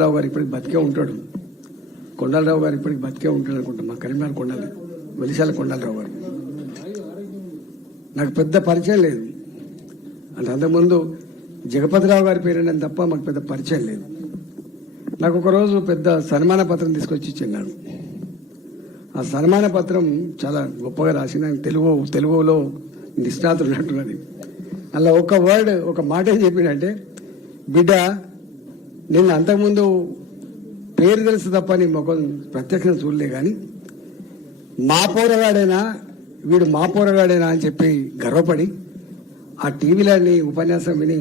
రావు గారు ఇప్పటికి బతికే ఉంటాడు. కొండలరావు గారు ఇప్పటికి బతికే ఉంటాడు అనుకుంటా. మా కరీంనగర్ కొండలు వెలిశాల కొండలరావు గారు నాకు పెద్ద పరిచయం లేదు. అంటే అంతకుముందు జగపతిరావు గారి పేరు తప్ప మాకు పెద్ద పరిచయం లేదు. నాకు ఒకరోజు పెద్ద సన్మాన పత్రం తీసుకొచ్చి ఇచ్చిన్నాడు. ఆ సన్మాన పత్రం చాలా గొప్పగా రాసిన తెలుగులో నిష్ణాతులు ఉన్నట్టున్నది. అలా ఒక మాట ఏం చెప్పినంటే, బిడ్డ నిన్ను అంతకుముందు పేరు తెలుసు తప్ప నీ ముఖం ప్రత్యక్షంగా చూడలే కానీ మా పోరగాడైనా వీడు మా పోరగాడైనా అని చెప్పి గర్వపడి ఆ టీవీలోని ఉపన్యాసం విని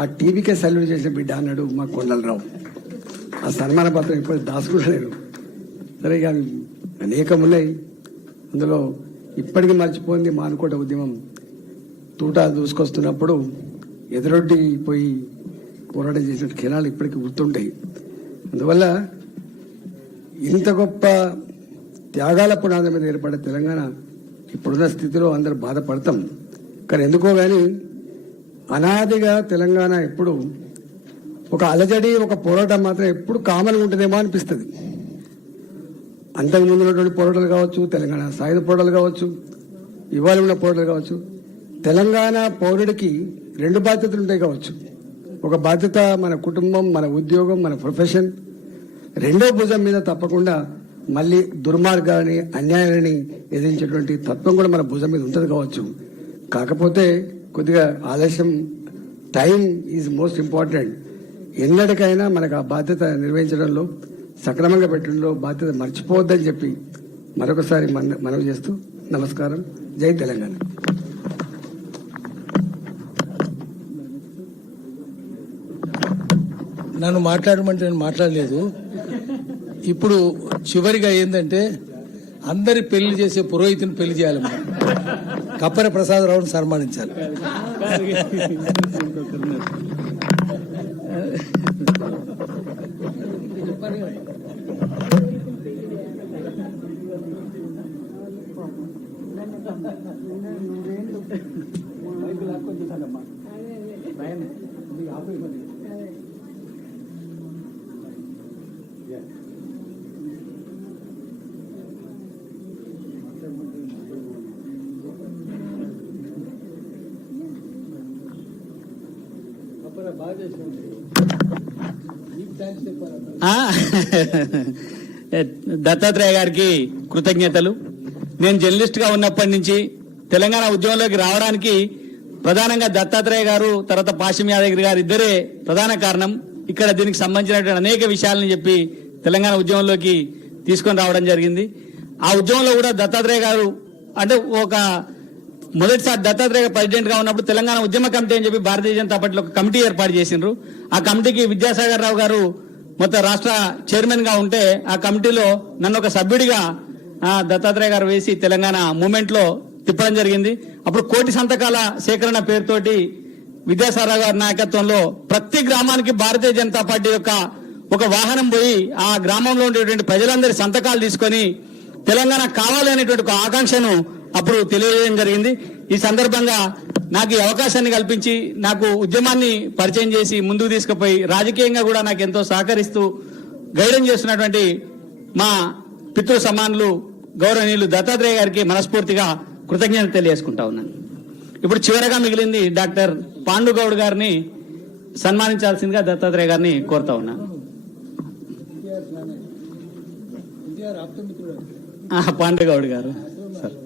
ఆ టీవీకే సల్యూట్ చేసిన బిడ్డ అన్నాడు మా కొండలరావు. ఆ సన్మాన పత్రం ఇప్పుడు దాచుకున్నాను. సరే ఇక అనేకం ఉన్నాయి. అందులో ఇప్పటికీ మర్చిపోయింది మానుకోట ఉద్యమం. తూటా దూసుకొస్తున్నప్పుడు ఎదురొడ్డి పోయి పోరాటం చేసిన క్షణాలు ఇప్పటికీ గుర్తుంటాయి. అందువల్ల ఇంత గొప్ప త్యాగాల పునాది మీద ఏర్పడే తెలంగాణ ఇప్పుడున్న స్థితిలో అందరూ బాధపడతాం. కానీ ఎందుకో కానీ అనాదిగా తెలంగాణ ఎప్పుడు ఒక అలజడి, ఒక పోరాటం మాత్రం ఎప్పుడు కామన్గా ఉంటుందేమో అనిపిస్తుంది. అంతకుముందు ఉన్నటువంటి పోరాటాలు కావచ్చు, తెలంగాణ సాయుధ పోరాటాలు కావచ్చు, ఇవాళ ఉన్న పోరాటాలు కావచ్చు, తెలంగాణ పౌరుడికి రెండు బాధ్యతలు ఉంటాయి కావచ్చు. ఒక బాధ్యత మన కుటుంబం, మన ఉద్యోగం, మన ప్రొఫెషన్. రెండో భుజం మీద తప్పకుండా మళ్ళీ దుర్మార్గాన్ని, అన్యాయాన్ని ఎదిరించేటువంటి తత్వం కూడా మన భుజం మీద ఉంటుంది కావచ్చు. కాకపోతే కొద్దిగా ఆలస్యం, టైం ఈజ్ మోస్ట్ ఇంపార్టెంట్. ఎన్నటికైనా మనకు ఆ బాధ్యత నిర్వహించడంలో, సక్రమంగా పెట్టడంలో బాధ్యత మర్చిపోవద్దని చెప్పి మరొకసారి మనవి చేస్తూ నమస్కారం. జై తెలంగాణ. నన్ను మాట్లాడమంటే నేను మాట్లాడలేదు. ఇప్పుడు చివరిగా ఏంటంటే అందరి పెళ్లి చేసే పురోహితుని పెళ్లి చేయాలి. మనం కప్పర ప్రసాదరావుని సన్మానించాలి. దత్తాత్రేయ గారికి కృతజ్ఞతలు. నేను జర్నలిస్ట్ గా ఉన్నప్పటి నుంచి తెలంగాణ ఉద్యమంలోకి రావడానికి ప్రధానంగా దత్తాత్రేయ గారు, తర్వాత పాశం యాదగిరి గారు ఇద్దరే ప్రధాన కారణం. ఇక్కడ దీనికి సంబంధించినటువంటి అనేక విషయాలని చెప్పి తెలంగాణ ఉద్యమంలోకి తీసుకొని రావడం జరిగింది. ఆ ఉద్యమంలో కూడా దత్తాత్రేయ గారు అంటే మొదటిసారి దత్తాత్రేయ ప్రెసిడెంట్ గా ఉన్నప్పుడు తెలంగాణ ఉద్యమ కమిటీ అని చెప్పి భారతీయ జనతా పార్టీలో ఒక కమిటీ ఏర్పాటు చేసిండ్రు. ఆ కమిటీకి విద్యాసాగర్ రావు గారు మొత్తం రాష్ట్ర చైర్మన్ గా ఉంటే ఆ కమిటీలో నన్ను ఒక సభ్యుడిగా దత్తాత్రేయ గారు వేసి తెలంగాణ మూవ్మెంట్ లో తిప్పడం జరిగింది. అప్పుడు కోటి సంతకాల సేకరణ పేరుతోటి విద్యాసాగర్ గారి నాయకత్వంలో ప్రతి గ్రామానికి భారతీయ జనతా పార్టీ యొక్క ఒక వాహనం పోయి ఆ గ్రామంలో ఉండేటువంటి ప్రజలందరి సంతకాలు తీసుకొని తెలంగాణ కావాలి అనేటువంటి ఒక ఆకాంక్షను అప్పుడు తెలియజేయడం జరిగింది. ఈ సందర్భంగా నాకు ఈ అవకాశాన్ని కల్పించి నాకు ఉద్యమాన్ని పరిచయం చేసి ముందుకు తీసుకుపోయి రాజకీయంగా కూడా నాకు ఎంతో సహకరిస్తూ గైడెన్స్ చేస్తున్నటువంటి మా పితృ సమానులు గౌరవనీయులు దత్తాత్రేయ గారికి మనస్ఫూర్తిగా కృతజ్ఞత తెలియజేసుకుంటా ఉన్నాను. ఇప్పుడు చివరగా మిగిలింది డాక్టర్ పాండుగౌడ్ గారిని సన్మానించాల్సిందిగా దత్తాత్రేయ గారిని కోరుతా ఉన్నాను. పాండుగౌడ్ గారు సార్.